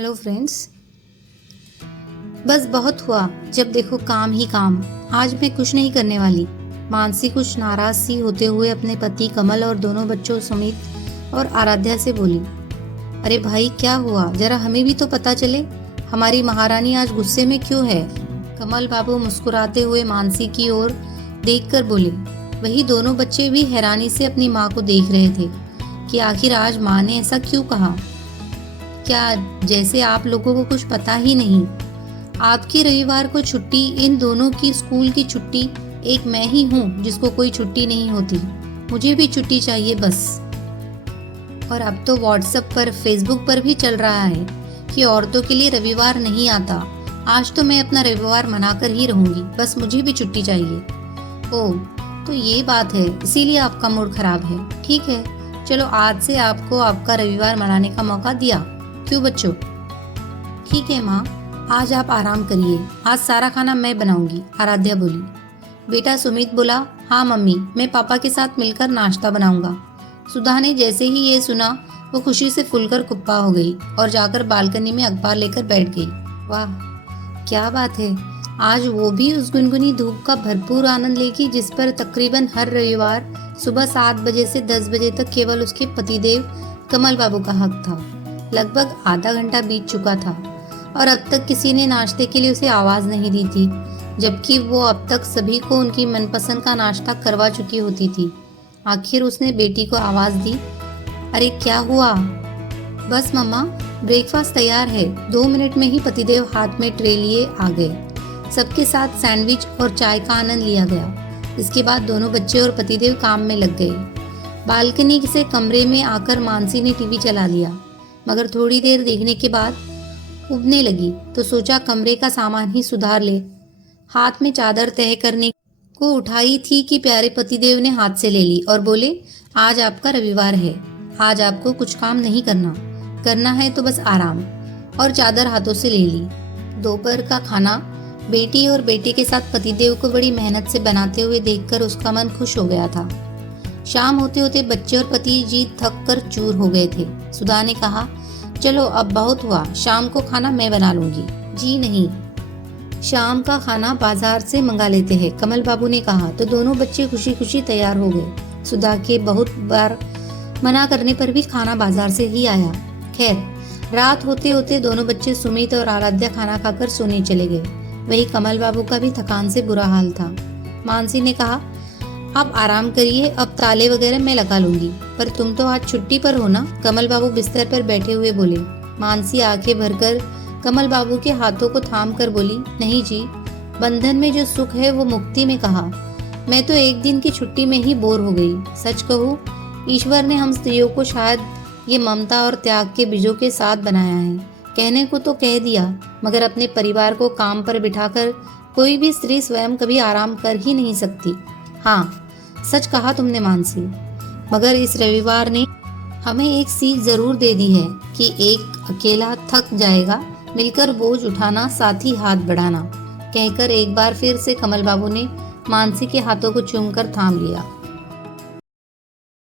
Hello friends. बस बहुत हुआ, जब देखो काम ही काम। आज मैं कुछ नहीं करने वाली। मानसी कुछ नाराज सी होते हुए अपने पति कमल और दोनों बच्चों सुमित और आराध्या से बोली, अरे भाई क्या हुआ, जरा हमें भी तो पता चले। हमारी महारानी आज गुस्से में क्यों है? कमल बाबू मुस्कुराते हुए मानसी की ओर देखकर बोले। वही दोनों बच्चे भी हैरानी से अपनी माँ को देख रहे थे कि आखिर आज माँ ने ऐसा क्यों कहा। क्या जैसे आप लोगों को कुछ पता ही नहीं। आपकी रविवार को छुट्टी, इन दोनों की स्कूल की छुट्टी। एक मैं ही हूँ जिसको कोई छुट्टी नहीं होती। मुझे भी छुट्टी चाहिए बस। और अब तो व्हाट्सएप पर, फेसबुक पर भी चल रहा है कि औरतों के लिए रविवार नहीं आता। आज तो मैं अपना रविवार मनाकर ही रहूंगी, बस मुझे भी छुट्टी चाहिए। ओह, तो ये बात है, इसीलिए आपका मूड खराब है। ठीक है, चलो आज से आपको आपका रविवार मनाने का मौका दिया। क्यों बच्चों? ठीक है माँ, आज आप आराम करिए, आज सारा खाना मैं बनाऊंगी, आराध्या बोली। बेटा सुमित बोला, हाँ मम्मी, मैं पापा के साथ मिलकर नाश्ता बनाऊंगा। सुधा ने जैसे ही ये सुना वो खुशी से फूलकर कुप्पा हो गई और जाकर बालकनी में अखबार लेकर बैठ गई। वाह क्या बात है, आज वो भी उस गुनगुनी धूप का भरपूर आनंद लेगी जिस पर तकरीबन हर रविवार सुबह 7 बजे से 10 बजे तक केवल उसके पतिदेव कमल बाबू का हक था। लगभग आधा घंटा बीत चुका था और अब तक किसी ने नाश्ते के लिए उसे आवाज नहीं दी थी, जबकि वो अब तक सभी को उनकी मनपसंद का नाश्ता करवा चुकी होती थी। आखिर उसने बेटी को आवाज दी, अरे क्या हुआ? बस मम्मा, ब्रेकफास्ट तैयार है। 2 मिनट में ही पतिदेव हाथ में ट्रे लिए आ गए। सबके साथ सैंडविच और चाय का आनंद लिया गया। इसके बाद दोनों बच्चे और पतिदेव काम में लग गए। बालकनी से कमरे में आकर मानसी ने टीवी चला लिया, मगर थोड़ी देर देखने के बाद उबने लगी तो सोचा कमरे का सामान ही सुधार ले। हाथ में चादर तय करने को उठाई थी कि प्यारे पतिदेव ने हाथ से ले ली और बोले, आज आपका रविवार है, आज आपको कुछ काम नहीं करना, करना है तो बस आराम। और चादर हाथों से ले ली। दोपहर का खाना बेटी और बेटे के साथ पतिदेव को बड़ी मेहनत से बनाते हुए देखकर उसका मन खुश हो गया था। शाम होते होते बच्चे और पति जी थक कर चूर हो गए थे। सुधा ने कहा, चलो अब बहुत हुआ, शाम को खाना मैं बना लूंगी। जी नहीं, शाम का खाना बाजार से मंगा लेते हैं, कमल बाबू ने कहा तो दोनों बच्चे खुशी खुशी तैयार हो गए। सुधा के बहुत बार मना करने पर भी खाना बाजार से ही आया। खैर, रात होते होते दोनों बच्चे सुमित और आराध्या खाना खाकर सोने चले गए। वही कमल बाबू का भी थकान से बुरा हाल था। मानसी ने कहा, आप आराम करिए, अब ताले वगैरह मैं लगा लूंगी। पर तुम तो आज छुट्टी पर हो ना? कमल बाबू बिस्तर पर बैठे हुए बोले। मानसी आंखें भरकर कमल बाबू के हाथों को थाम कर बोली, नहीं जी, बंधन में जो सुख है वो मुक्ति में कहा। मैं तो एक दिन की छुट्टी में ही बोर हो गई। सच कहूँ, ईश्वर ने हम स्त्रियों को शायद ये ममता और त्याग के बीजों के साथ बनाया है। कहने को तो कह दिया, मगर अपने परिवार को काम पर बिठाकर कोई भी स्त्री स्वयं कभी आराम कर ही नहीं सकती। हाँ, सच कहा तुमने मानसी, मगर इस रविवार ने हमें एक सीख जरूर दे दी है कि एक अकेला थक जाएगा, मिलकर बोझ उठाना, साथ ही हाथ बढ़ाना। कहकर एक बार फिर से कमल बाबू ने मानसी के हाथों को चूमकर थाम लिया।